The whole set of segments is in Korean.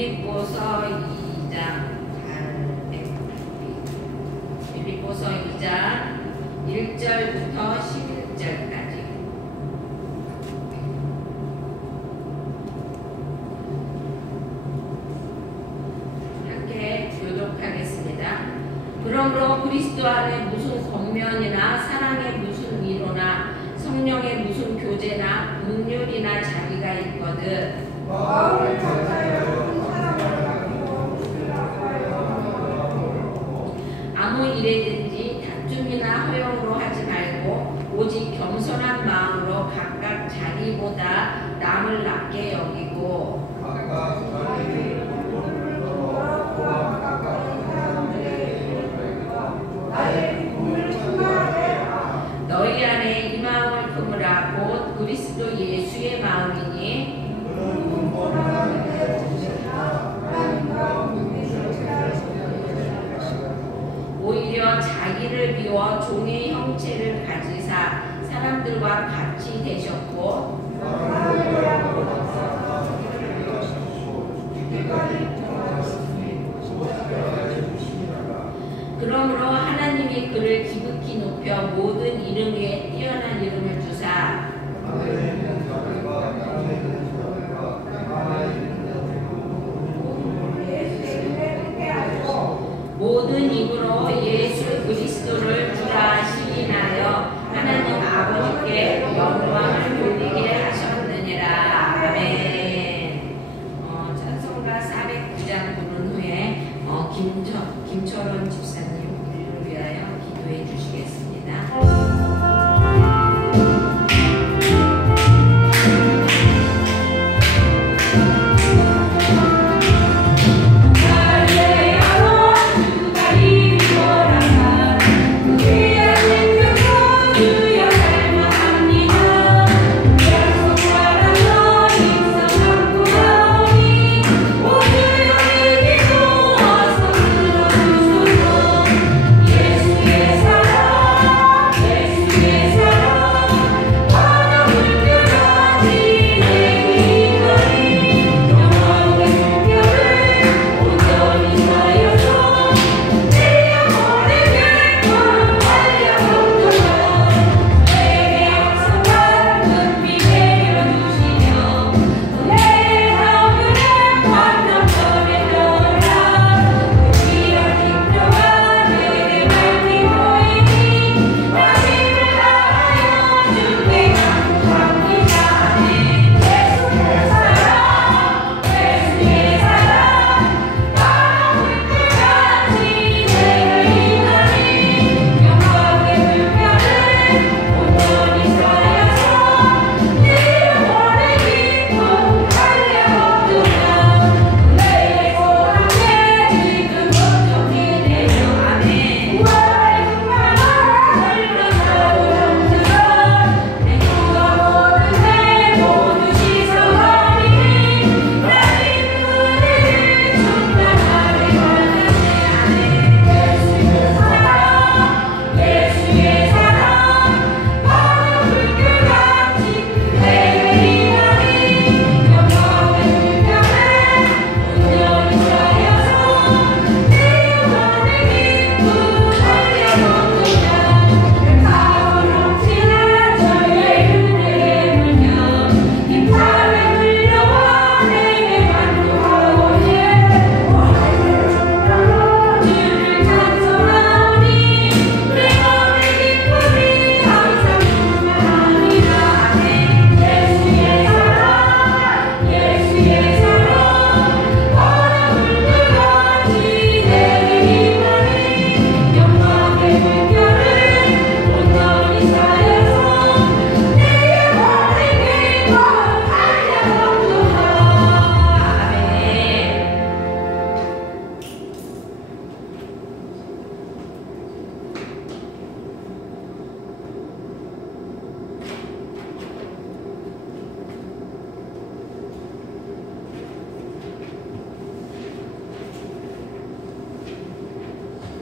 빌립보서 2장 1절부터 11절까지. 함께 교독하겠습니다. 그러므로 그리스도 안에 무슨 권면이나 사랑의 무슨 위로나 성령의 무슨 교제나 긍휼이나 자비가 있거든 마음을 전하여 사랑을 나누고 아무 일에든지 다툼이나 허용으로 하지 말고 오직 겸손한 마음으로 각각 자기보다 남을 낮게 여기고 각각 자기를 공로를 더러 그와 가까운 사람들의 나의 기쁨을 충만하게 하라. 너희 안에 이 마음을 품으라. 곧 그리스도 예수의 마음이니 그는 근본 하나님의 뜻이나 하나님과 공동체를 오히려 자기를 비워 종의 형체를 가지사 사람들과 같이 되셨고 그러므로 하나님이 그를 지극히 높여 모든 이름 위에 뛰어난 이름을 주사 모든 입으로 예수 그리스도를 주라 시인하여 하나님 아버지께 영광을 돌리게 하셨느니라. 아멘. 찬송가 409장 부른 후에 김철원 집사님 우리를 위하여 기도해 주시겠습니다.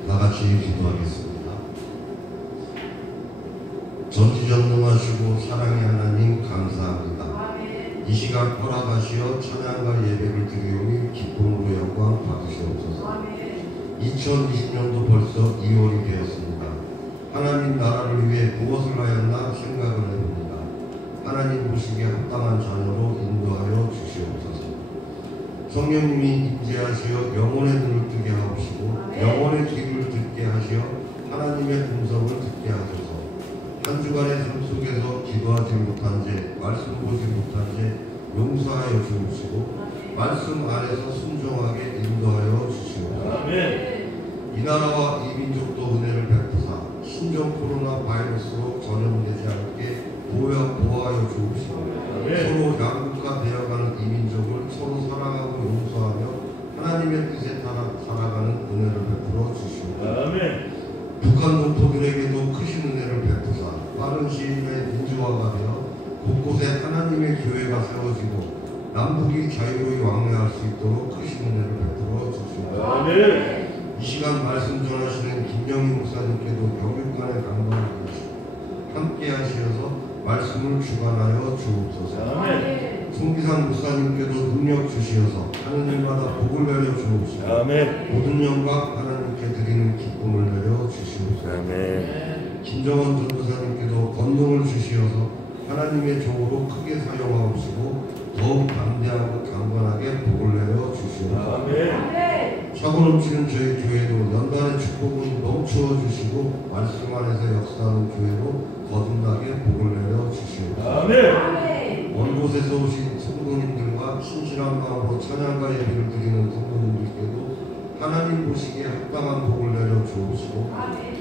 다같이 기도하겠습니다. 전지전능하시고 사랑의 하나님 감사합니다. 이 시간 허락하시어 찬양과 예배를 드리오니 기쁨으로 영광 받으시옵소서. 2020년도 벌써 2월이 되었습니다. 하나님 나라를 위해 무엇을 하였나 생각을 해봅니다. 하나님 보시기에 합당한 자녀로 인도하여 주시옵소서. 성령님이 임재하시어 영혼의 눈을 뜨게 하옵시고 영혼의 귀를 듣게 하시어 하나님의 음성을 듣게 하소서. 한 주간의 삶 속에서 기도하지 못한 죄, 말씀 보지 못한 죄 용서하여 주옵시고 말씀 안에서 순종하게 인도하여 주시옵소서. 이 나라와 이 민족도 은혜를 베푸사 신종 코로나 바이러스로 전염되지 않게 보호하여 주옵시고 서로 양국화 되어가는 이 민족을 서로 사랑하고 용서하며 하나님의 뜻에 따라 살아가는 은혜를 베풀어 주시옵소서. 북한 동포들에게도 크신 은혜를 베푸사 빠른 시일 내에 민주화가 되어 곳곳에 하나님의 교회가 세워지고 남북이 자유로이 왕래할 수 있도록 크신 은혜를 베풀어 주시옵소서. 이 시간 말씀 전하시는 김영희 목사님께도 영육간의 강건하게 하시고 함께 하시어서 말씀을 주관하여 주옵소서. 송기상 목사님께도 능력 주시어서 하는 일마다 복을 내려 주옵시고 모든 영광 하나님께 드리는 기쁨을 내려 주시옵소서. 김정원 전도사님께도 권능을 주시어서 하나님의 종으로 크게 사용하옵시고 더욱 담대하고 강건하게 복을 내려 주시옵소서. 사고 넘치는 저희 교회도 연단의 축복을 넘추어 주시고 말씀 안에서 역사하는 교회로 거듭나게 복을 내려 주시옵소서. 먼 곳에서 오신 성도님들과 신실한 마음으로 찬양과 예배를 드리는 성도님들께도 하나님 보시기에 합당한 복을 내려 주옵시고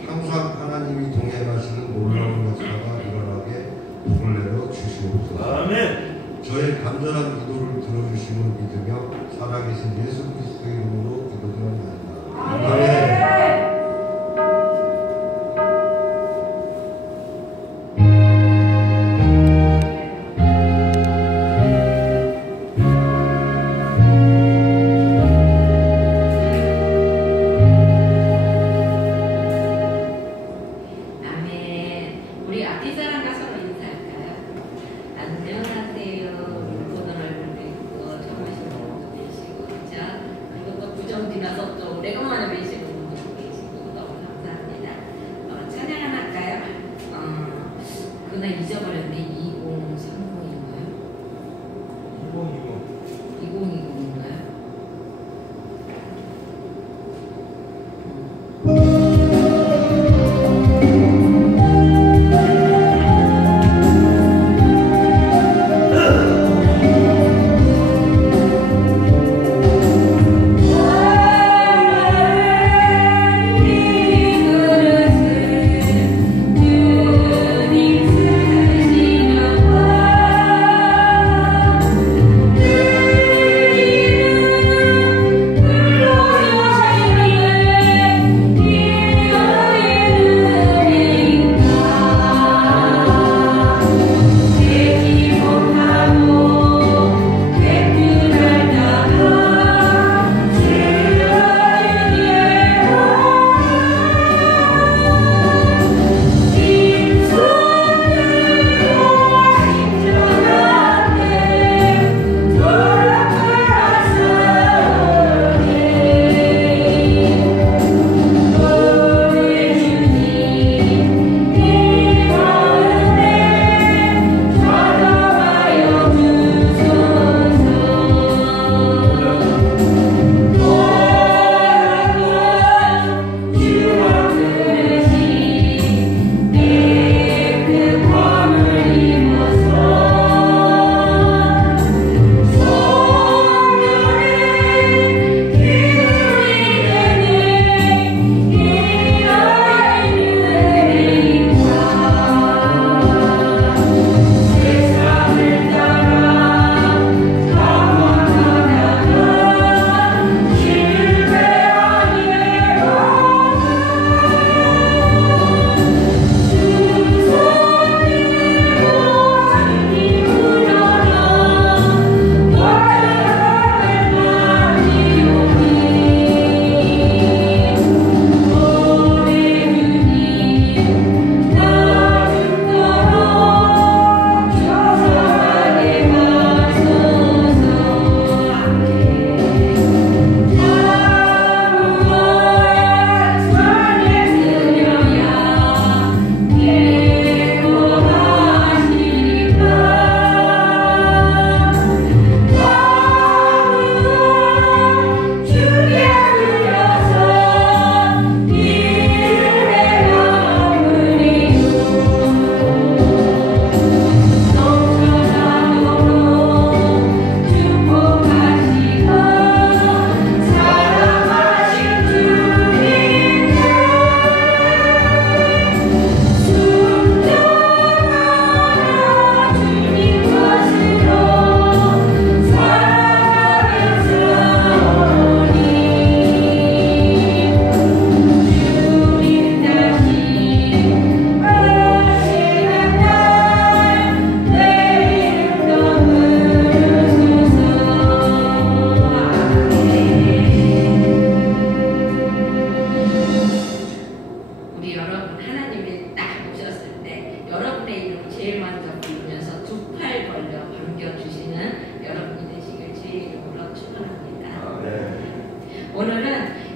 항상 하나님이 동행하시는 놀라운 역사가 일어나게 복을 내려 주시옵소서. 저의 간절한 기도를 들어주심을 믿으며 살아계신 예수 그리스도의 이름으로 기도드립니다. 아멘. 우리 앞뒤사람과 서로 인사할까요? 안녕하세요. 보는 얼굴도 있고 처음 오신 분도 계시고 자 그리고 또 부정지나서 또 오래간만에 뵈시고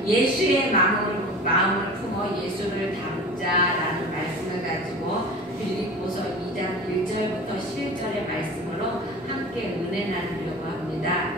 예수의 마음을 품어 예수를 닮자라는 말씀을 가지고 빌립보서 2장 1절부터 11절의 말씀으로 함께 은혜 나누려고 합니다.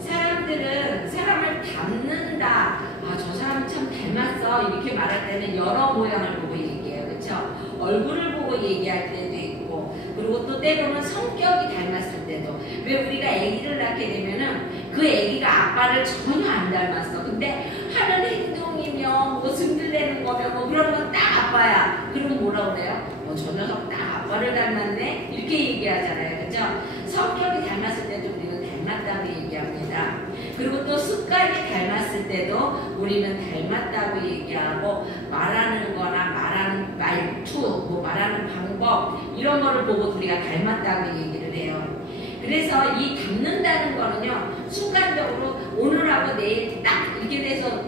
사람들은 사람을 닮는다. 저 사람 참 닮았어. 이렇게 말할 때는 여러 모양을 보고 얘기해요. 그렇죠? 얼굴을 보고 얘기할 때도 있고, 그리고 또 때로는 성격이 닮았을 때도. 왜 우리가 아기를 낳게 되면은 그 아기가 아빠를 전혀 안 닮았어. 근데 하는 행동이며 뭐 승질내는 거며 뭐 그런 건 딱 아빠야. 그럼 뭐라 그래요? 저 녀석 딱 아빠를 닮았네? 이렇게 얘기하잖아요. 그렇죠? 성격이 닮았을 때도 우리는 닮았다고 얘기합니다. 그리고 또 습관이 닮았을 때도 우리는 닮았다고 얘기하고, 말하는 거나 말하는 말투, 뭐 말하는 방법 이런 거를 보고 우리가 닮았다고 얘기를 해요. 그래서 이 닮는다는 거는요, 순간적으로 오늘하고 내일 딱 이렇게 돼서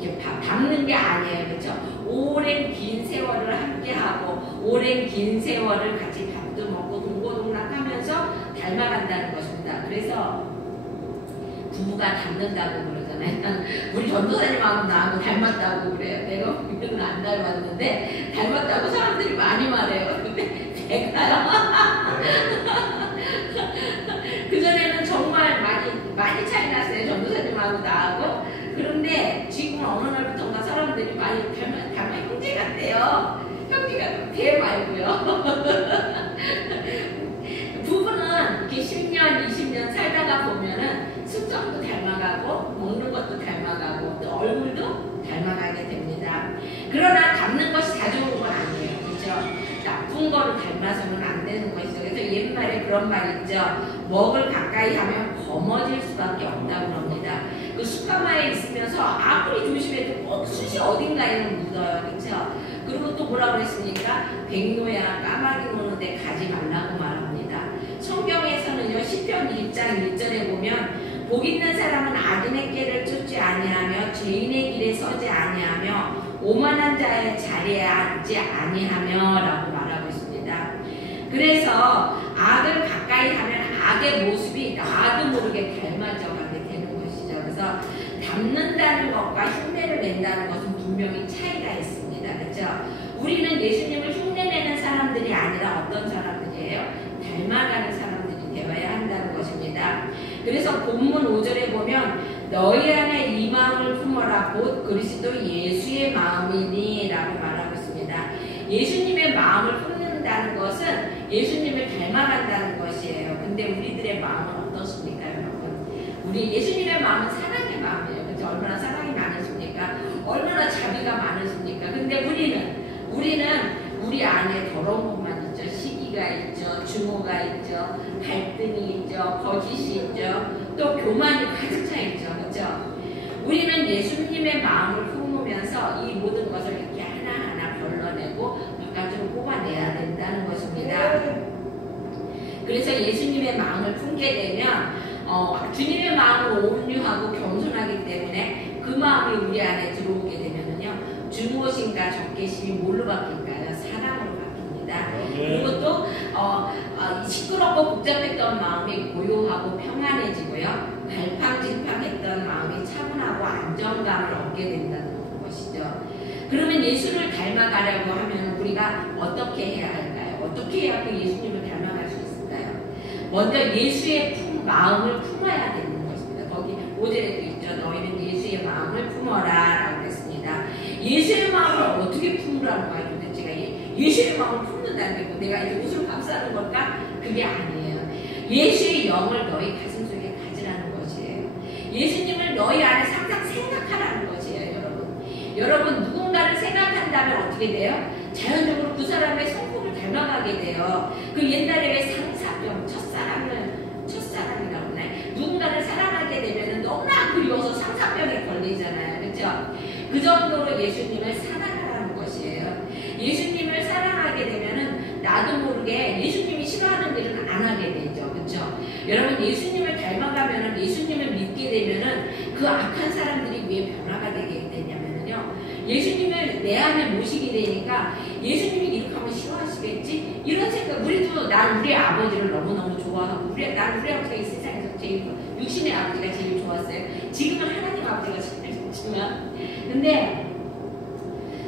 이렇게 닮는 게 아니에요. 그렇죠? 오랜 긴 세월을 함께하고 오랜 긴 세월을 같이 밥도 먹고 동고동락하면서 닮아간다는 것입니다. 그래서 부부가 닮는다고 그러잖아요. 우리 전도사님하고 나하고 닮았다고 그래요. 내가 우리는 안 닮았는데 닮았다고 사람들이 많이 말해요. 근데 제가요. 그전에는 정말 많이 차이 났어요. 전도사님하고 나하고. 그런데 지금 어느 날부터가 사람들이 많이 닮아 형제 같대요. 형제가 배 말고요. 부부는 이렇게 10년, 20년 살다가 보면은 습성도 닮아가고 먹는 것도 닮아가고 또 얼굴도 닮아가게 됩니다. 그러나 닮는 것이 다 좋은 건 아니에요. 그렇죠? 나쁜 거를 닮아서는 안 되는 것이죠. 그래서 옛말에 그런 말 있죠. 먹을 가까이 하면 거머쥘 수밖에 없다고 합니다. 그 숯가마에 있으면서 아무리 조심해도 꼭 숯이 어딘가에는 묻어요. 그렇죠? 그리고 또 뭐라고 그랬습니까? 백로야 까마귀 노는데 가지 말라고 말합니다. 성경에서는요, 시편 1장 1절에 보면 복 있는 사람은 악인의 길을 쫓지 아니하며 죄인의 길에 서지 아니하며 오만한 자의 자리에 앉지 아니하며 라고 말하고 있습니다. 그래서 악을 가까이 하면 악의 모습이 나도 모르게 닮아져 가게 되는 것이죠. 그래서 닮는다는 것과 흉내를 낸다는 것은 분명히 차이가 있습니다. 그렇죠? 우리는 예수님을 흉내내는 사람들이 아니라 어떤 사람들이에요? 닮아가는 사람들이 되어야 한다는 것입니다. 그래서 본문 5절에 보면 너희 안에 이 마음을 품어라 곧 그리스도 예수의 마음이니 라고 말하고 있습니다. 예수님의 마음을 품는다는 것은 예수님을 닮아간다는 것이에요. 근데 우리들의 마음은 어떻습니까, 여러분? 우리 예수님의 마음은 사랑의 마음이에요. 그렇죠? 얼마나 사랑이 많으십니까? 얼마나 자비가 많으십니까? 근데 우리는 우리 안에 더러운 것만 있죠. 시기가 있죠. 증오가 있죠. 갈등이 있죠. 거짓이 있죠. 또 교만이 가득 차 있죠. 그렇죠? 우리는 예수님의 마음을 품으면서 이 모든 것을 이렇게 하나하나 걸러내고 바깥으로 뽑아내야 된다는 것입니다. 그래서 예수님의 마음을 품게 되면 주님의 마음은 온유하고 겸손하기 때문에 그 마음이 우리 안에 들어오게 되면은요, 증오심과 적개심이 뭘로 바뀔까요? 사랑으로 바뀝니다. 그리고 또 시끄럽고 복잡했던 마음이 고요하고 평안해지고요, 갈팡질팡했던 마음이 차분하고 안정감을 얻게 된다는 것이죠. 그러면 예수를 닮아가려고 하면 우리가 어떻게 해야 할까요? 어떻게 해야 그 예수님을 닮아갈 수 있을까요? 먼저 예수의 마음을 품어야 되는 것입니다. 거기 5절에도 있죠. 너희는 예수의 마음을 품어라 라고 했습니다. 예수의 마음을 어떻게 품으라는 거예요? 도대체가 예수의 마음을 품는다는 게 뭐 내가 이제 옷을 감싸는 걸까? 그게 아니에요. 예수의 영을 너희 가슴 속에 가지라는 것이에요. 예수님을 너희 안에 항상 생각하라는 것이에요. 여러분 누군가를 생각한다면 어떻게 돼요? 자연적으로 그 사람의 성품을 닮아가게 돼요. 그 옛날에 왜 상사병, 첫사랑이라고 하나요? 누군가를 사랑하게 되면 너무나 그리워서 상사병에 걸리잖아요. 그렇죠? 그 정도로 예수님을 사랑하라는 것이에요. 예수님을 사랑하게 되면은 나도 모르게 예수님이 싫어하는 일은 안 하게 되죠. 그렇죠? 여러분 예수님을 닮아가면은, 예수님을 믿게 되면은 그 악한 사람들이 왜 변화가 되게 되냐면요, 예수님을 내 안에 모시게 되니까 예수님이 이렇게 하면 싫어하시겠지? 이런 생각. 난 우리 아버지를 너무너무 좋아하고 난 우리 아버지가 이 세상에서 제일 육신의 아버지가 제일 좋았어요. 지금은 하나님 아버지가 그렇지만 근데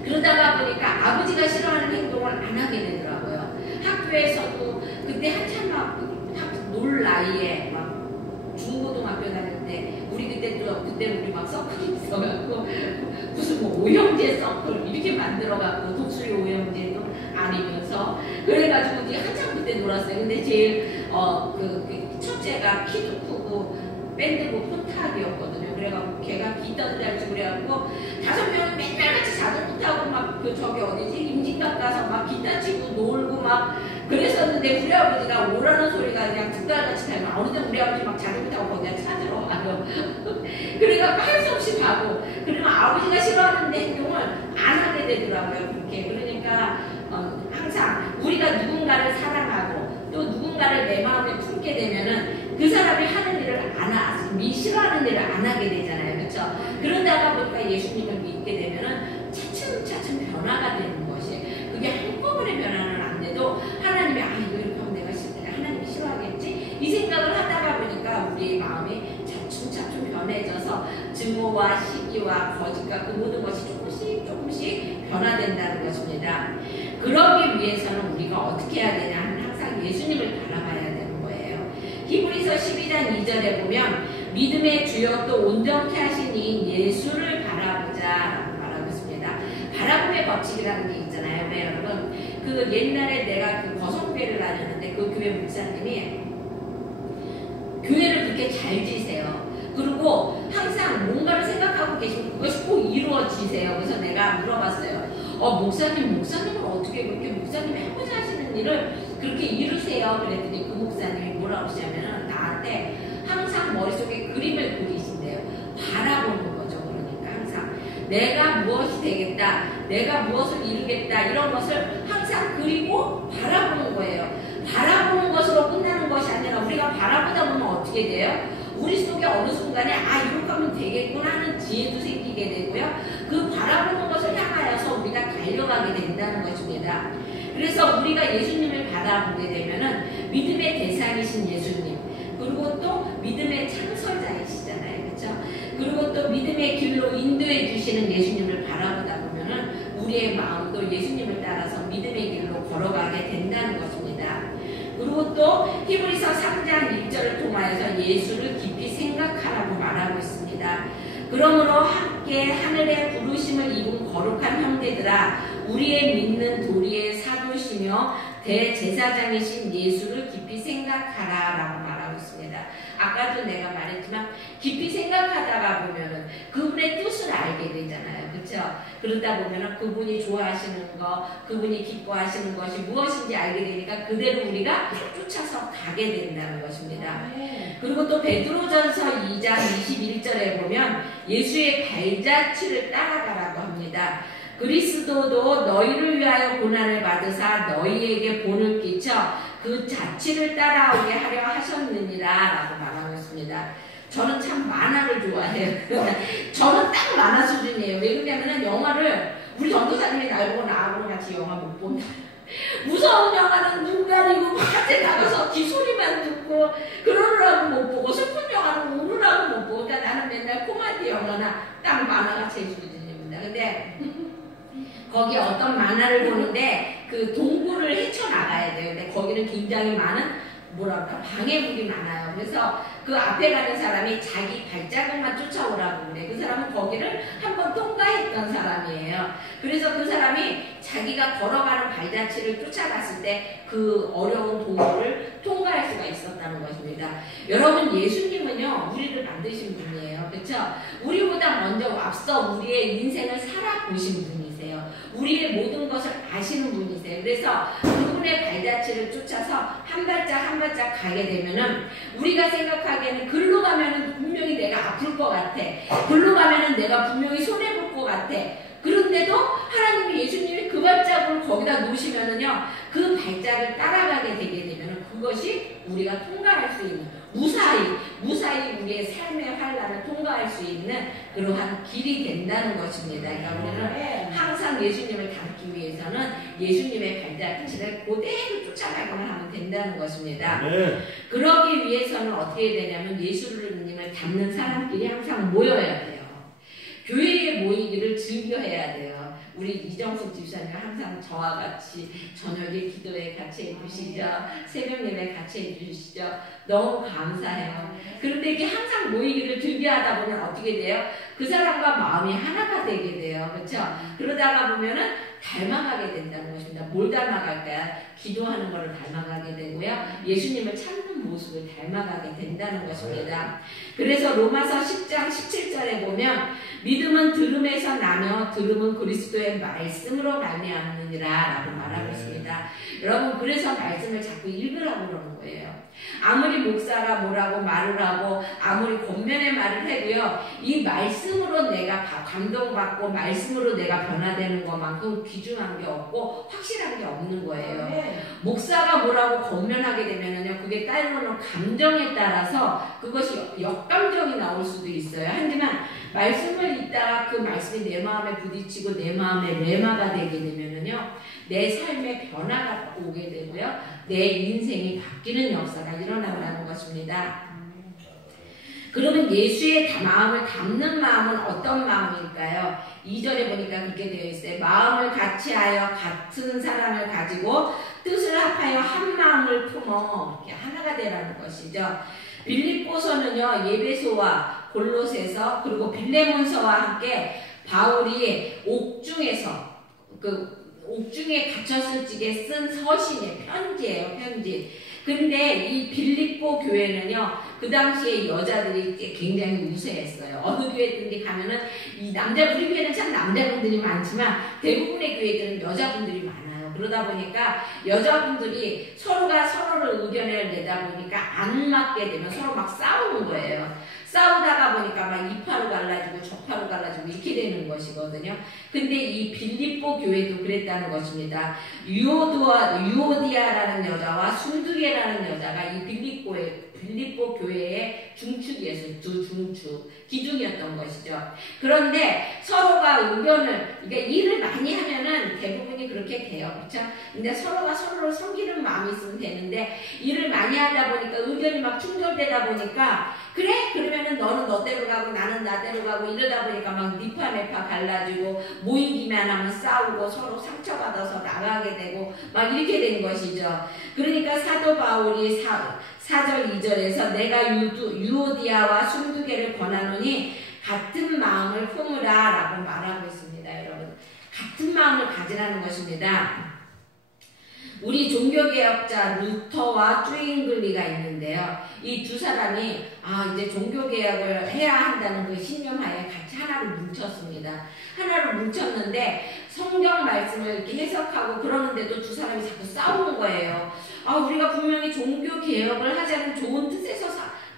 그러다가 보니까 아버지가 싫어하는 행동을 안 하게 되더라고요. 학교에서도 그때 한참 막 놀 나이에 막 중고등학교 다닐 때 우리 그때 우리 막 서클이 있어갖고 무슨 뭐 오형제 서클 이렇게 만들어갖고 독수리 오형제도 아니면서 그래가지고 이제 한참 그때 놀았어요. 근데 제일 그 첫째가 키도 크고 밴드부 폰탁이었거든요. 그래갖고 걔가 기타도 잘 치고 그래갖고 5명은 맨날 같이 자전거 타고 막 그 저기 어디지 임진각 가서 막 기타 치고 놀고 막 그랬었는데 우리 아버지가 오라는 소리가 그냥 득달같이 달면 어느새 우리 아버지 막 자전거 타고 거기가 찾으러 와요. 그래갖고 할 수 없이 가고 그러면 아버지가 싫어하는 행동을 안 하게 되더라고요. 그렇게 그러니까 항상 우리가 누군가를 사랑하고 또 누군가를 내 마음에 품게 되면은 그 사람이 하는 일을 싫어하는 일을 안 하게 되잖아요. 그렇죠? 그러다가 보니까 예수님을 믿게 되면은 차츰차츰 변화가 되는 것이 그게 한꺼번에 변화는 안 돼도 하나님이 이거 이렇게 하면 내가 하나님이 싫어하겠지? 이 생각을 하다가 보니까 우리의 마음이 차츰차츰 변해져서 증오와 시기와 거짓과 그 모든 것이 조금씩 변화된다는 것입니다. 그러기 위해서는 우리가 어떻게 해야 되냐 하면 항상 예수님을 바라봐야 되는 거예요. 히브리서 12장 2절에 보면 믿음의 주역 또 온전케 하신 이 예수를 바라보자 라고 말하고 있습니다. 바라봄의 법칙이라는 게 있잖아요. 네, 여러분 그 옛날에 내가 그 거성교회를 다녔는데 그 교회 목사님이 교회를 그렇게 잘 지세요. 그리고 항상 뭔가를 생각하고 계시면 그것이 꼭 이루어지세요. 그래서 내가 물어봤어요. 목사님은 어떻게 그렇게 목사님이 하고자 하시는 일을 그렇게 이루세요? 그랬더니 그 목사님이 뭐라고 하시냐면은 나한테 항상 머릿속에 그림을 그리신대요. 바라보는 거죠. 그러니까 항상 내가 무엇이 되겠다, 내가 무엇을 이루겠다 이런 것을 항상 그리고 바라보는 거예요. 바라보는 것으로 끝나는 것이 아니라 우리가 바라보다 보면 어떻게 돼요? 우리 속에 어느 순간에 이렇게 하면 되겠구나 하는 지혜도 생기게 되고요. 그 바라보는 것을 향하여서 우리가 달려가게 된다는 것입니다. 그래서 우리가 예수님을 바라보게 되면은 믿음의 대상이신 예수님, 그리고 또 믿음의 창설자이시잖아요. 그렇죠? 그리고 또 믿음의 길로 인도해 주시는 예수님을 바라보다 보면은 우리의 마음도 예수님을 따라서 믿음의 길로 걸어가게 된다는 것입니다. 그리고 또 히브리서 3장 1절을 통하여서 예수를 깊이 생각하라고 말하고 있습니다. 그러므로 함께 하늘의 부르심을 입은 거룩한 형제들아 우리의 믿는 도리의 사도시며 대제사장이신 예수를 깊이 생각하라 라고 말하고 있습니다. 아까도 내가 말했지만 깊이 생각하다가 보면은 그분의 뜻을 알게 되잖아요. 그렇죠? 그러다 보면은 그분이 좋아하시는 거, 그분이 기뻐하시는 것이 무엇인지 알게 되니까 그대로 우리가 쫓아서 가게 된다는 것입니다. 그리고 또 베드로전서 2장 21절에 보면 예수의 발자취를 따라가라고 합니다. 그리스도도 너희를 위하여 고난을 받으사 너희에게 본을 끼쳐 그 자취를 따라오게 하려 하셨느니라 라고 말하고 있습니다. 저는 참 만화를 좋아해요. 저는 딱 만화 수준이에요. 왜 그러냐면 영화를 우리 전도사님이 날 보고 나하고 같이 영화 못 본다. 무서운 영화는 눈 가리고 바깥에 나가서 귀소리만 듣고 그러느라고 못 보고 슬픈 영화는 우느라고 못 보고 그러니까 나는 맨날 코미디 영화나 딱 만화가 제 수준입니다. 근데 거기 어떤 만화를 보는데 그 동굴을 헤쳐나가야 돼요. 근데 거기는 굉장히 많은 방해물이 많아요. 그래서 그 앞에 가는 사람이 자기 발자국만 쫓아오라고 그래. 그 사람은 거기를 한번 통과했던 사람이에요. 그래서 그 사람이 자기가 걸어가는 발자취를 쫓아갔을 때 그 어려운 동굴을 통과할 수가 있었다는 것입니다. 여러분 예수님은요 우리를 만드신 분이에요. 그렇죠? 우리보다 먼저 앞서 우리의 인생을 살아보신 분이세요. 우리의 모든 것을 아시는 분이세요. 그래서 그분의 발자취를 쫓아서 한 발짝 한 발짝 가게 되면은 우리가 생각하기에는 글로 가면은 분명히 내가 아플 것 같아. 글로 가면은 내가 분명히 손해볼 것 같아. 그런데도 하나님이 예수님이 그 발자국을 거기다 놓으시면은요 그 발자국을 따라가게 되게 되면은 그것이 우리가 통과할 수 있는 무사히 우리의 삶의 환란을 통과할 수 있는 그러한 길이 된다는 것입니다. 그러니까 우리는 항상 예수님을 닮기 위해서는 예수님의 발자취를 그대로 쫓아가기만 하면 된다는 것입니다. 그러기 위해서는 어떻게 되냐면 예수님을 닮는 사람끼리 항상 모여야 돼요. 교회에 모이기를 즐겨해야 돼요. 우리 이정숙 집사님 항상 저와 같이 저녁에 기도에 같이 해주시죠. 새벽 예배 같이 해주시죠. 너무 감사해요. 그런데 이게 항상 모이기를 즐겨하다 보면 어떻게 돼요? 그 사람과 마음이 하나가 되게 돼요. 그렇죠? 그러다가 보면은 닮아가게 된다는 것입니다. 뭘 닮아갈까요? 기도하는 것을 닮아가게 되고요. 예수님을 찾는 모습을 닮아가게 된다는 것입니다. 그래서 로마서 10장 17절에 보면 믿음은 들음에서 나며 들음은 그리스도의 말씀으로 말미암느니라 라고 말하고 있습니다. 여러분 그래서 말씀을 자꾸 읽으라고 그러는 거예요. 아무리 목사가 뭐라고 말을 하고 아무리 권면의 말을 해도요. 이 말씀으로 내가 감동받고 말씀으로 내가 변화되는 것만큼 귀중한 게 없고 확실한 게 없는 거예요. 목사가 뭐라고 권면하게 되면은요. 그게 때로는 감정에 따라서 그것이 역감정이 나올 수도 있어요. 하지만 말씀을 읽다가 그 말씀이 내 마음에 부딪히고 내 마음에 레마가 되게 되면은요. 내 삶에 변화가 오게 되고요. 내 인생이 바뀌는 역사가 일어난다는 것입니다. 그러면 예수의 마음을 담는 마음은 어떤 마음일까요? 2절에 보니까 그렇게 되어 있어요. 마음을 같이하여 같은 사랑을 가지고 뜻을 합하여 한 마음을 품어 이렇게 하나가 되라는 것이죠. 빌립보서는요. 예배소와 골로새서 그리고 빌레몬서와 함께 바울이 옥중에 갇혔을 적에 쓴 서신의 편지예요. 편지. 근데 이 빌립보 교회는요, 그 당시에 여자들이 굉장히 우세했어요. 어느 교회든지 가면은, 우리 교회는 참 남자분들이 많지만, 대부분의 교회들은 여자분들이 많아요. 그러다 보니까, 여자분들이 서로가 서로를 의견을 내다 보니까, 안 맞게 되면 서로 막 싸우는 거예요. 싸우다가 보니까 막 이 파로 갈라지고 저 파로 갈라지고 이렇게 되는 것이거든요. 근데 이 빌립보 교회도 그랬다는 것입니다. 유오디아라는 여자와 순두계라는 여자가 이 빌립보 교회의 중축이었어요. 두 중축, 기둥이었던 것이죠. 그런데 서로가 의견을, 그러니까 일을 많이 하면은 대부분이 그렇게 돼요. 그렇죠? 근데 서로가 서로를 섬기는 마음이 있으면 되는데 일을 많이 하다 보니까 의견이 막 충돌되다 보니까 그래? 그러면은 너는 너대로 가고 나는 나대로 가고 이러다 보니까 막 니파네파 갈라지고 모이기만 하면 싸우고 서로 상처받아서 나가게 되고 막 이렇게 된 것이죠. 그러니까 사도 바울이 4절 2절에서 내가 유오디아와 순두계를 권하노니 같은 마음을 품으라 라고 말하고 있습니다. 여러분 같은 마음을 가지라는 것입니다. 우리 종교개혁자 루터와 쭈잉글리가 있는데요. 이 두 사람이 이제 종교개혁을 해야 한다는 그 신념하에 같이 하나로 뭉쳤습니다. 하나로 뭉쳤는데 성경 말씀을 이렇게 해석하고 그러는데도 두 사람이 자꾸 싸우는 거예요. 우리가 분명히 종교개혁을 하자는 좋은 뜻에서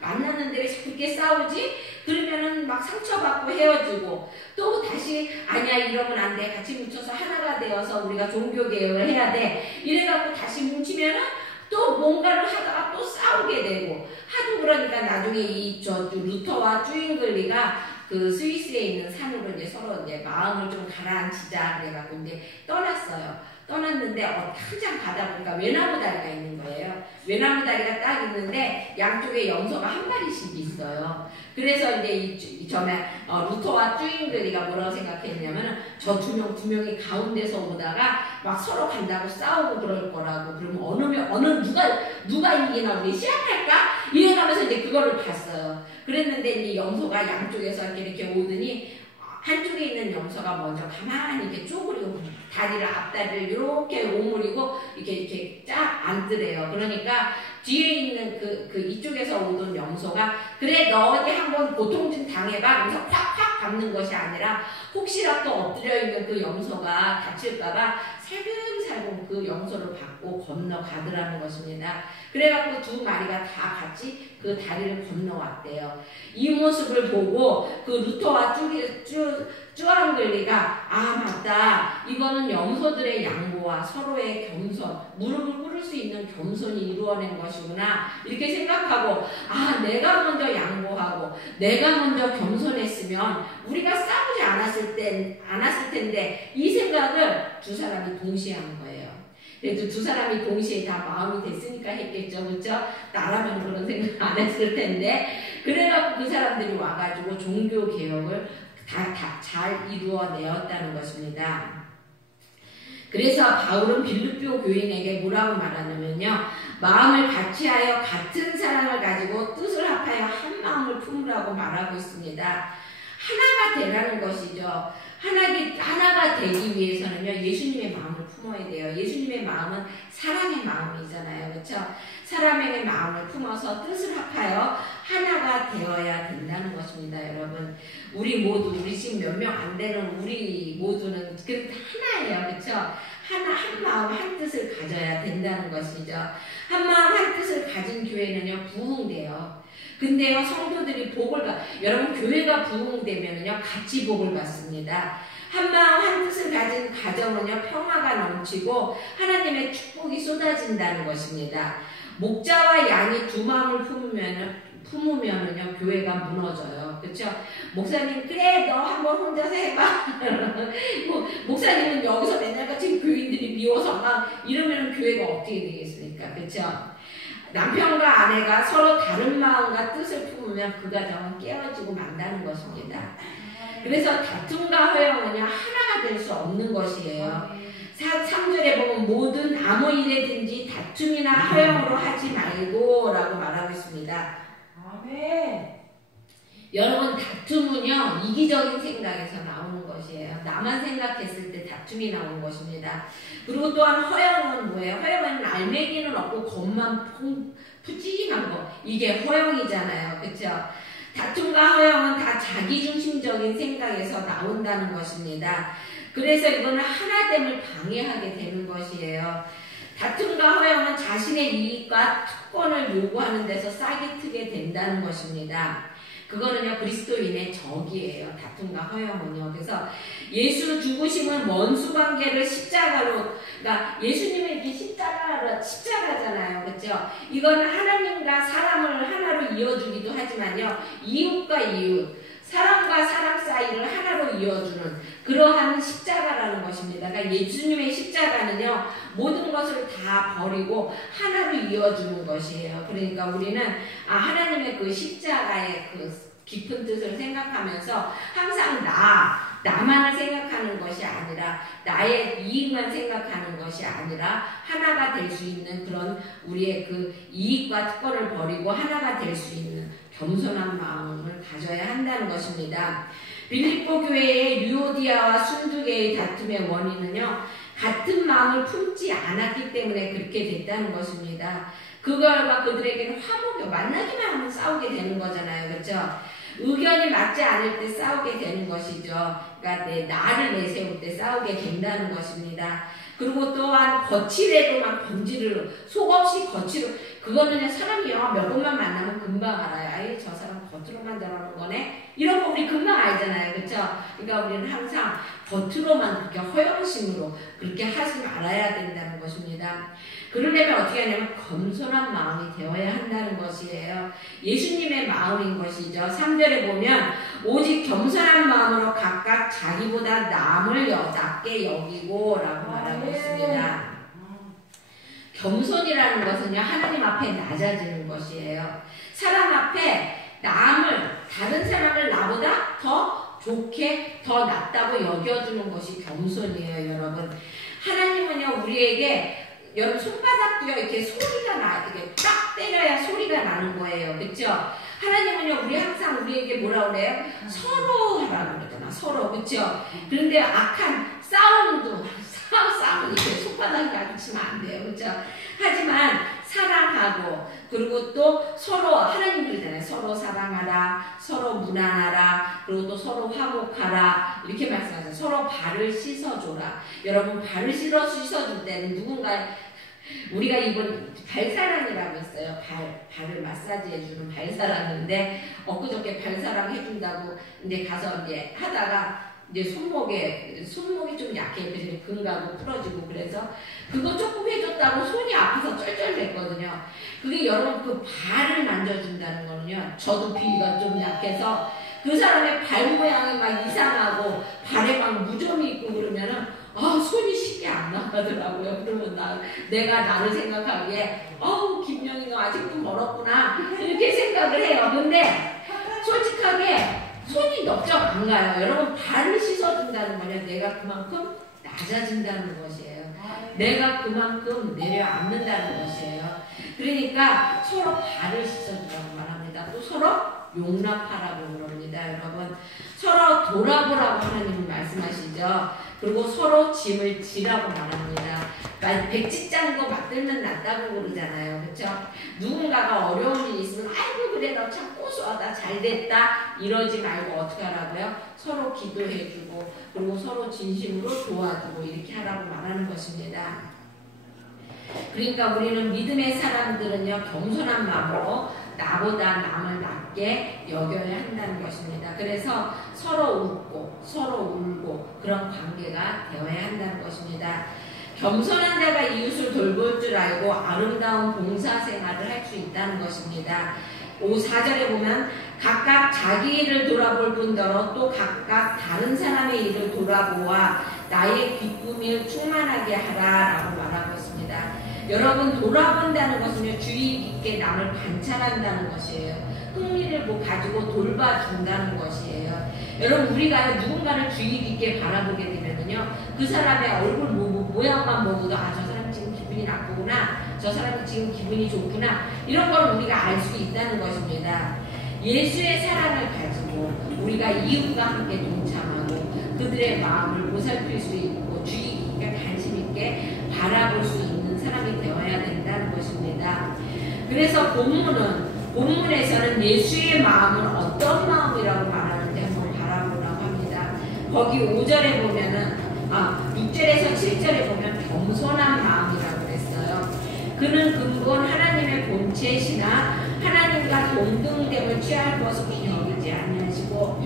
만났는데 왜 자꾸 이렇게 싸우지? 그러면은 막 상처받고 헤어지고 또 다시 아니야 이러면 안 돼. 같이 뭉쳐서 하나가 되어서 우리가 종교개혁을 해야 돼. 이래갖고 다시 뭉치면은 또 뭔가를 하다가 또 싸우게 되고 하도 그러니까 나중에 이 루터와 쭈잉글리가 그 스위스에 있는 산으로 이제 서로 이제 마음을 좀 가라앉히자 그래갖고 이제 떠났어요. 떠났는데 한참 가다 보니까 외나무 다리가 있는 거예요. 외나무 다리가 딱 있는데 양쪽에 염소가 한 마리씩 있어요. 그래서 이제 루터와 쭈잉글리가 뭐라고 생각했냐면 저 두 명이 가운데서 오다가 막 서로 간다고 싸우고 그럴 거라고 그러면 누가 이기나 우리 시합할까? 이래가면서 이제 그거를 봤어요. 그랬는데 이 염소가 양쪽에서 이렇게 오더니 한쪽에 있는 염소가 먼저 가만히 이렇게 쪼그리고 다리를 앞다리를 이렇게 오므리고 이렇게 쫙 앉더래요. 그러니까 뒤에 있는 그 이쪽에서 오던 염소가 그래 너 어디 한번 고통 좀 당해봐. 그래서 콱콱 감는 것이 아니라 혹시라도 엎드려 있는 그 염소가 다칠까봐 살금살금 그 염소를 받고 건너가더라는 것입니다. 그래갖고 두 마리가 다 같이 그 다리를 건너왔대요. 이 모습을 보고 그 루터와 쭈앙글리가 맞다. 이거는 염소들의 양보와 서로의 겸손, 무릎을 꿇을 수 있는 겸손이 이루어낸 것이구나. 이렇게 생각하고 내가 먼저 양보하고 내가 먼저 겸손했으면 우리가 싸우지 않았을 텐데 이 생각을 두 사람이 동시에 한 거예요. 그래도 두 사람이 동시에 다 마음이 됐으니까 했겠죠. 그렇죠? 나라면 그런 생각 안 했을 텐데 그래갖고 그 사람들이 와가지고 종교개혁을 다 잘 이루어내었다는 것입니다. 그래서 바울은 빌립보 교인에게 뭐라고 말하냐면요. 마음을 같이하여 같은 사랑을 가지고 뜻을 합하여 한 마음을 품으라고 말하고 있습니다. 하나가 되라는 것이죠. 하나가 되기 위해서는요, 예수님의 마음을 품어야 돼요. 예수님의 마음은 사랑의 마음이잖아요. 그렇죠? 사람의 마음을 품어서 뜻을 합하여 하나가 되어야 된다는 것입니다. 여러분, 우리 지금 몇 명 안 되는 우리 모두는 그 하나예요. 그렇죠? 한 마음, 한 뜻을 가져야 된다는 것이죠. 한 마음, 한 뜻을 가진 교회는요, 부흥돼요. 근데요, 성도들이 여러분, 교회가 부흥되면요, 같이 복을 받습니다. 한 마음, 한 뜻을 가진 가정은요, 평화가 넘치고 하나님의 축복이 쏟아진다는 것입니다. 목자와 양이 두 마음을 품으면은요, 교회가 무너져요. 그렇죠? 목사님, 그래, 너 한번 혼자서 해봐. 목사님은 여기서 맨날 같이 교인들이 미워서 막 이러면 교회가 어떻게 되겠습니까? 그렇죠? 남편과 아내가 서로 다른 마음과 뜻을 품으면 그 가정은 깨어지고 만다는 것입니다. 그래서 다툼과 허영은요, 하나가 될 수 없는 것이에요. 3절에 보면 모든 아무 일에든지 다툼이나 허영으로 하지 말고 라고 말하고 있습니다. 아멘. 여러분, 다툼은요, 이기적인 생각에서 나오는 것이에요. 나만 생각했을 때 다툼이 나오는 것입니다. 그리고 또한 허영은 뭐예요? 허영은 알맹이는 없고 겉만 푸짐한 거. 이게 허영이잖아요. 그렇죠? 다툼과 허영은 다 자기중심적인 생각에서 나온다는 것입니다. 그래서 이거는 하나됨을 방해하게 되는 것이에요. 다툼과 허영은 자신의 이익과 특권을 요구하는 데서 싹이 트게 된다는 것입니다. 그거는요, 그리스도인의 적이에요. 다툼과 허영은요. 그래서 예수 죽으심은 원수 관계를 십자가로, 그러니까 예수님의 이게 십자가잖아요. 그렇죠? 이거는 하나님과 사람을 하나로 이어주기도 하지만요, 이웃과 이웃, 사람과 사람 사이를 하나로 이어주는 그러한 십자가라는 것입니다. 그러니까 예수님의 십자가는요, 모든 것을 다 버리고 하나로 이어주는 것이에요. 그러니까 우리는 하나님의 그 십자가의 그 깊은 뜻을 생각하면서 항상 나만을 생각하는 것이 아니라 나의 이익만 생각하는 것이 아니라 하나가 될 수 있는 그런 우리의 그 이익과 특권을 버리고 하나가 될 수 있는 겸손한 마음을 가져야 한다는 것입니다. 빌립보 교회의 류오디아와 순두개의 다툼의 원인은요, 같은 마음을 품지 않았기 때문에 그렇게 됐다는 것입니다. 그 결과 그들에게는 화목이 만나기만 하면 싸우게 되는 거잖아요. 그렇죠? 의견이 맞지 않을 때 싸우게 되는 것이죠. 그러니까 나를 내세울 때 싸우게 된다는 것입니다. 그리고 또한 거칠에도만 본질을 속없이 거칠어, 그거는 사람이요, 몇 번만 만나면 금방 알아요. 아예 저 사람 겉으로만 저러는 거네, 이런 거 우리 금방 알잖아요. 그렇죠? 그러니까 우리는 항상 겉으로만 그렇게 허영심으로 그렇게 하지 말아야 된다는 것입니다. 그러려면 어떻게 하냐면 겸손한 마음이 되어야 한다는 것이에요. 예수님의 마음인 것이죠. 3절에 보면 오직 겸손한 마음으로 각각 자기보다 남을 낮게 여기고 라고 말하고 있습니다. 겸손이라는 것은요, 하나님 앞에 낮아지는 것이에요. 사람 앞에 다른 사람을 나보다 더 좋게, 더 낫다고 여겨주는 것이 겸손이에요. 여러분, 하나님은요, 우리에게 여러분 손바닥도요, 이렇게 소리가 이렇게 딱 때려야 소리가 나는 거예요. 그렇죠? 하나님은요, 항상 우리에게 뭐라 그래요? 서로 하라고 그러잖아. 서로. 그렇죠? 그런데 악한 싸움은 이렇게 손바닥이 아주 치면 안 돼요. 그렇죠? 하지만 사랑하고, 그리고 또 서로, 하나님 그러잖아요. 서로 사랑하라, 서로 무난하라, 그리고 또 서로 화목하라, 이렇게 말씀하세요. 서로 발을 씻어줘라. 여러분, 발을 씻어줄 때는 우리가 이번 발사랑이라고 있어요. 발을 마사지해주는 발사랑인데, 엊그저께 발사랑 해준다고 이제 가서 이제 하다가 이제 손목이 좀 약해. 그래서 금가고 부러지고, 그래서 그거 조금 해줬다고 손이 아파서 쩔쩔댔거든요. 그게 여러분, 그 발을 만져준다는 거는요, 저도 비위가 좀 약해서 그 사람의 발 모양이 막 이상하고 발에 막 무좀이 있고 그러면은 손이 쉽게 안 나가더라고요. 그러면 내가 나를 생각하기에 김영희 너 아직도 멀었구나, 이렇게 생각을 해요. 근데 솔직하게 손이 넓적 안 가요. 여러분 발을 씻어준다는 거는 내가 그만큼 낮아진다는 것이에요. 내가 그만큼 내려앉는다는 것이에요. 그러니까 서로 발을 씻어주라고 말합니다. 또 서로 용납하라고 그럽니다. 여러분 서로 돌아보라고 하나님은 말씀하시죠. 그리고 서로 짐을 지라고 말합니다. 백지장도 맞들면 낫다고 그러잖아요. 그렇죠? 누군가가 어려운 일이 있으면 아이고 그래 너 참 고소하다 잘됐다 이러지 말고 어떻게 하라고요? 서로 기도해주고 그리고 서로 진심으로 도와주고 이렇게 하라고 말하는 것입니다. 그러니까 우리는 믿음의 사람들은요 겸손한 마음으로 나보다 남을 낮게 여겨야 한다는 것입니다. 그래서 서로 웃고 서로 울고 그런 관계가 되어야 한다는 것입니다. 겸손한 자가 이웃을 돌볼 줄 알고 아름다운 봉사생활을 할 수 있다는 것입니다. 4절에 보면 각각 자기 일을 돌아볼 뿐더러 또 각각 다른 사람의 일을 돌아보아 나의 기쁨을 충만하게 하라라고 말하고 있습니다. 여러분 돌아본다는 것은요 주의 깊게 남을 관찰한다는 것이에요. 흥미를 가지고 돌봐준다는 것이에요. 여러분 우리가 누군가를 주의 깊게 바라보게 되면요 그 사람의 얼굴 모양만 보고도 아 저 사람 지금 기분이 나쁘구나 저 사람이 지금 기분이 좋구나 이런 걸 우리가 알 수 있다는 것입니다. 예수의 사랑을 가지고 우리가 이웃과 함께 동참하고 그들의 마음을 보살필 수 있고 주의 깊게 관심 있게 바라볼 수 있는 사람이 되어야 된다는 것입니다. 그래서 본문에서는 예수의 마음은 어떤 마음이라고 말하는지 한번 바라보라고 합니다. 거기 5절에 보면은 6절에서 7절에 보면 겸손한 마음이라고 그랬어요. 그는 근본 하나님의 본체시나 하나님과 동등됨을 취할 것을 여기지 아니하시고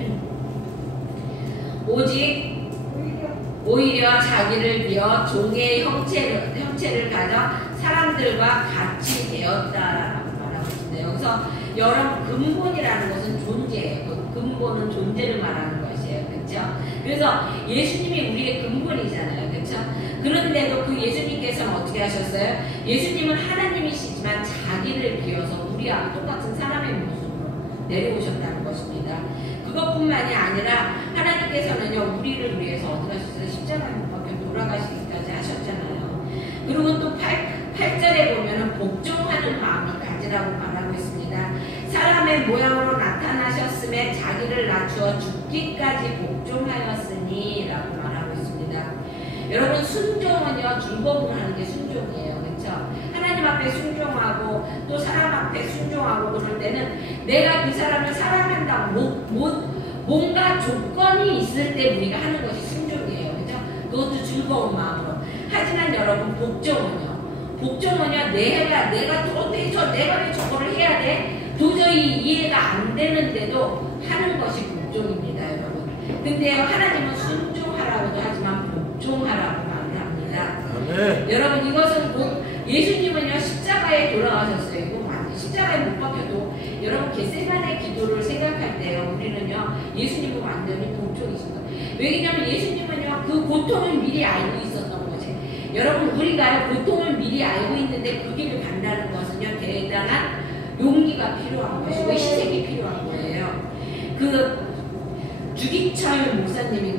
오히려 자기를 비어 종의 형체를 가져 사람들과 같이 되었다라고 말하고 있습니다. 여기서 여러분 근본이라는 것은 존재예요. 근본은 존재를 말하는 것이에요. 그렇죠? 그래서 예수님이 우리의 근본이잖아요. 그렇죠? 그런데도 그 예수님께서는 어떻게 하셨어요? 예수님은 하나님이시지만 자기를 비워서 우리와 똑같은 사람의 모습으로 내려오셨다는 것입니다. 그것뿐만이 아니라 하나님께서는요 우리를 위해서 어떻게 하셨어요? 십자가에 못 박혀 돌아가시기까지 하셨잖아요. 그리고 또 8절에 보면은 복종하는 마음을 가지라고 말하고 있습니다. 사람의 모양으로 나타나셨음에 자기를 낮추어 죽기까지 복종하였으니 라고 말하고 있습니다. 여러분 순종은요 즐거움하는 게 순종이에요. 그렇죠? 하나님 앞에 순종하고 또 사람 앞에 순종하고 그럴 때는 내가 그 사람을 사랑한다고 뭔가 조건이 있을 때 우리가 하는 것이 순종이에요. 그렇죠? 그것도 즐거운 마음으로. 하지만 여러분 복종은요 내가 도대체 내가 왜 저거를 해야 돼? 도저히 이해가 안 되는데도 하는 것이 복종입니다. 여러분. 근데 하나님은 순종하라고도 하지만 복종하라고 말을 합니다. 네. 여러분 이것은 곧 예수님은요 십자가에 돌아가셨어요. 이거 십자가에 못 박혀도 여러분 겟세마네 기도를 생각할 때요 우리는요 예수님은 완전히 복종이십니다. 왜냐하면 예수님은요 그 고통을 미리 알고 있었던 거지. 여러분 우리가 고통을 미리 알고 있는데 그 길을 간다는 것은요 대단한 용기가 필요한 것이고 희생이 필요한 거예요. 그 주기철 목사님이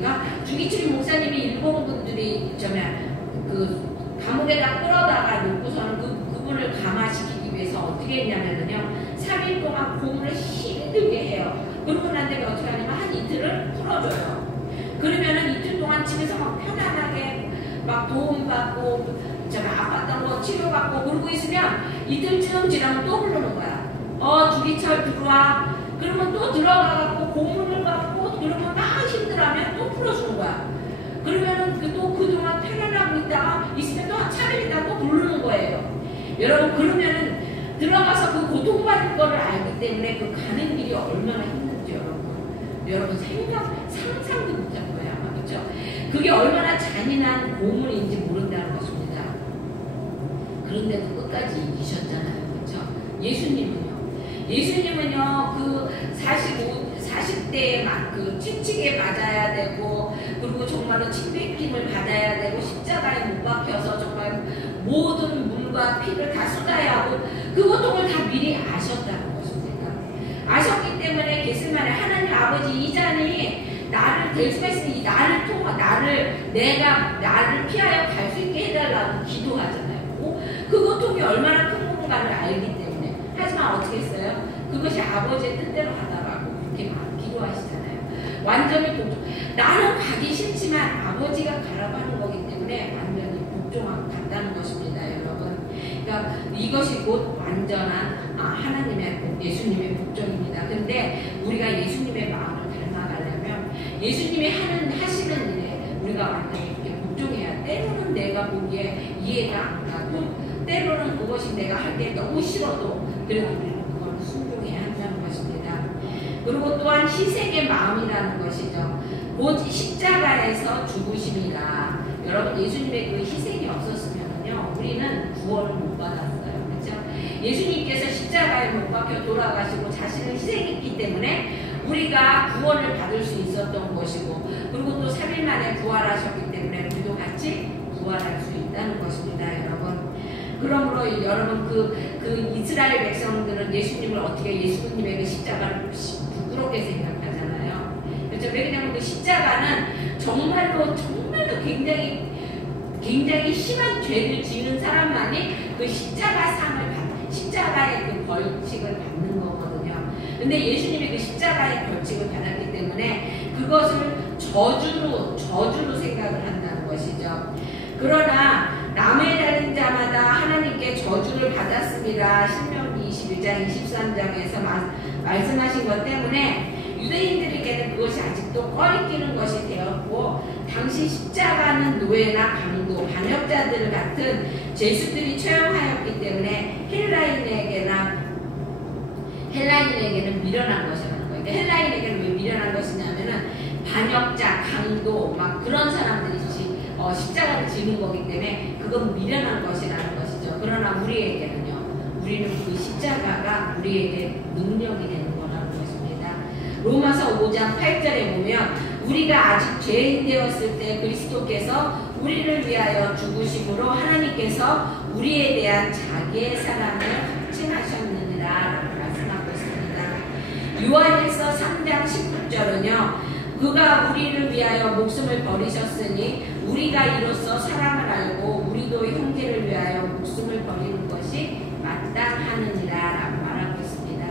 일본 분들이 그 감옥에다 끌어다가 놓고서는 그분을 감화시키기 위해서 어떻게 했냐면요 3일 동안 고문을 힘들게 해요. 그러고 난 다음에 어떻게 하냐면 한 이틀을 풀어줘요. 그러면은 이틀 동안 집에서 막 편안하게 막 도움받고 아팠던 거 치료받고 그러고 있으면 이틀쯤 지나면 또 부르는 거야. 주기철 들어와. 그러면 또 들어가갖고 고문을 받고 그러면 막 힘들어하면 또 풀어주는 거야. 그러면은 또 그동안 편안하고 있으면 또 한 차례 있다가 또 부르는 거예요. 여러분 그러면은 들어가서 그 고통받을 거를 알기 때문에 그 가는 길이 얼마나 힘든지 여러분 상상도 못할 거예요 아마. 그렇죠? 그게 얼마나 잔인한 고문인지 모른다는 것입니다. 그런데도 끝까지 이기셨잖아요. 그렇죠? 예수님은요 그 40대에 막 그 채찍에 맞아야 되고 그리고 정말로 침뱉김을 받아야 되고 십자가에 못 박혀서 정말 모든 물과 피를 다 쏟아야 하고 그 고통을 다 미리 아셨다는 것입니다. 아셨기 때문에 겟세마네 하나님 아버지 이 잔이 나를 될 수가 있으니 나를 피하여 갈 수 있게 해달라고 기도하잖아요. 그 고통이 얼마나 큰 건가를 알기 때문에. 하지만 어떻게 했어요? 그것이 아버지의 뜻대로 하다라고 그렇게 기도하시잖아요. 완전히 복종. 나는 가기 싫지만 아버지가 가라고 하는 거기 때문에 완전히 복종하고 간다는 것입니다, 여러분. 그러니까 이것이 곧 완전한 하나님의 예수님의 복종입니다. 근데 우리가 예수님의 마음을 닮아가려면 예수님이 하시는 일에 우리가 완전히 이렇게 복종해야. 때로는 내가 보기에 이해가 안 가고 때로는 그것이 내가 하기에 너무 싫어도 그래도 우리는 그걸 순종해야 한다는 것입니다. 그리고 또한 희생의 마음이라는 것이죠. 곧 십자가에서 죽으심이다. 여러분 예수님의 그 희생이 없었으면요 우리는 구원을 못 받았어요. 그렇죠? 예수님께서 십자가에 못 박혀 돌아가시고 자신을 희생했기 때문에 우리가 구원을 받을 수 있었던 것이고, 그리고 또 3일 만에 부활하셨기 때문에 우리도 같이 부활할 수 있다는 것입니다, 여러분. 그러므로 여러분 그 이스라엘 백성들은 예수님을 어떻게 예수님의 그 십자가를 부끄럽게 생각하잖아요. 그렇죠? 왜냐하면 그 십자가는 정말로 굉장히 심한 죄를 지은 사람만이 그 십자가의 그 벌칙을 받는 거거든요. 근데 예수님이 그 십자가의 벌칙을 받았기 때문에 그것을 저주로 생각을 한다는 것이죠. 그러나 남의 다른 자마다 하나님께 저주를 받았습니다. 신명기 21장 23장에서 말씀하신 것 때문에 유대인들에게는 그것이 아직도 꺼리끼는 것이 되었고, 당시 십자가는 노예나 강도, 반역자들 같은 죄수들이 처형하였기 때문에 헬라인에게는 미련한 것이라는 거예요. 그러니까 헬라인에게는 왜 미련한 것이냐면은 반역자, 강도 막 그런 사람들이 십자가를 지는 거기 때문에 그건 미련한 것이라는 것이죠. 그러나 우리는 그 십자가가 우리에게 능력이 되는 거라는 것입니다. 로마서 5장 8절에 보면 우리가 아직 죄인 되었을 때 그리스도께서 우리를 위하여 죽으심으로 하나님께서 우리에 대한 자기의 사랑을 확증하셨느니라 라고 말씀하고 있습니다. 요한일서 3장 19절은요. 그가 우리를 위하여 목숨을 버리셨으니 우리가 이로써 사랑을 알고 우리도 형제를 위하여 목숨을 버리는 것이 마땅하느니라 라고 말하고 있습니다.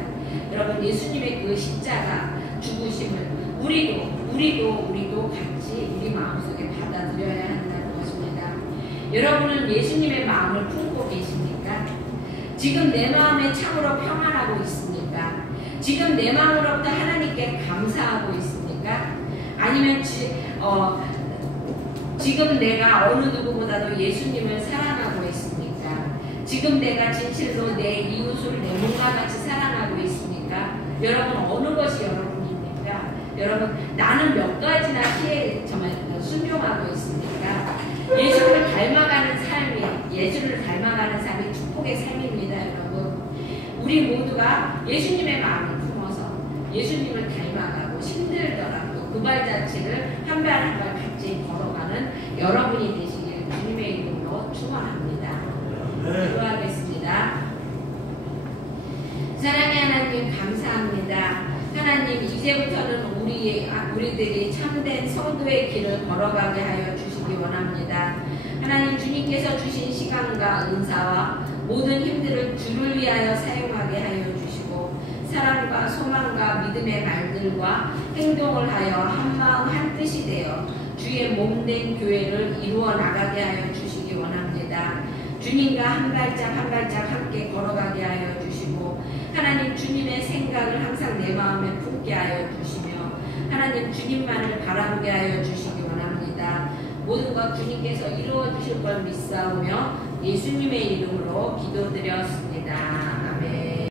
여러분 예수님의 그 십자가 죽으심을 우리도 같이 우리 마음속에 받아들여야 한다는 것입니다. 여러분은 예수님의 마음을 품고 계십니까? 지금 내 마음에 참으로 평안하고 있습니까? 지금 내 마음으로부터 하나님께 감사하고 있습니까? 아니면 지금 내가 어느 누구보다도 예수님을 사랑하고 있습니까? 지금 내가 진실로 내 이웃을 내 몸과 같이 사랑하고 있습니까? 여러분 어느 것이 여러분입니까? 여러분 나는 몇 가지나 정말 순종하고 있습니까? 예수를 닮아가는 삶이 축복의 삶입니다, 여러분. 우리 모두가 예수님의 마음을 품어서 예수님을 닮아가고 힘들더라도 그 발자취를 한 발 한 발 같이 걸어가는 여러분이 되시길 주님의 이름으로 축원합니다. 기도하겠습니다. 사랑의 하나님 감사합니다. 하나님 이제부터는 우리들이 참된 성도의 길을 걸어가게 하여 주시기 원합니다. 하나님 주님께서 주신 시간과 은사와 모든 힘들을 주를 위하여 사용하게 하여 주시고 사랑과 소망과 믿음의 말들과 행동을 하여 한마음 한뜻이 되어 주의 몸된 교회를 이루어 나가게 하여 주시기 원합니다. 주님과 한 발짝 한 발짝 함께 걸어가게 하여 주시고 하나님 주님의 생각을 항상 내 마음에 품게 하여 주시며 하나님 주님만을 바라보게 하여 주시기 원합니다. 모든 것 주님께서 이루어 주실 걸 믿사오며 예수님의 이름으로 기도드렸습니다.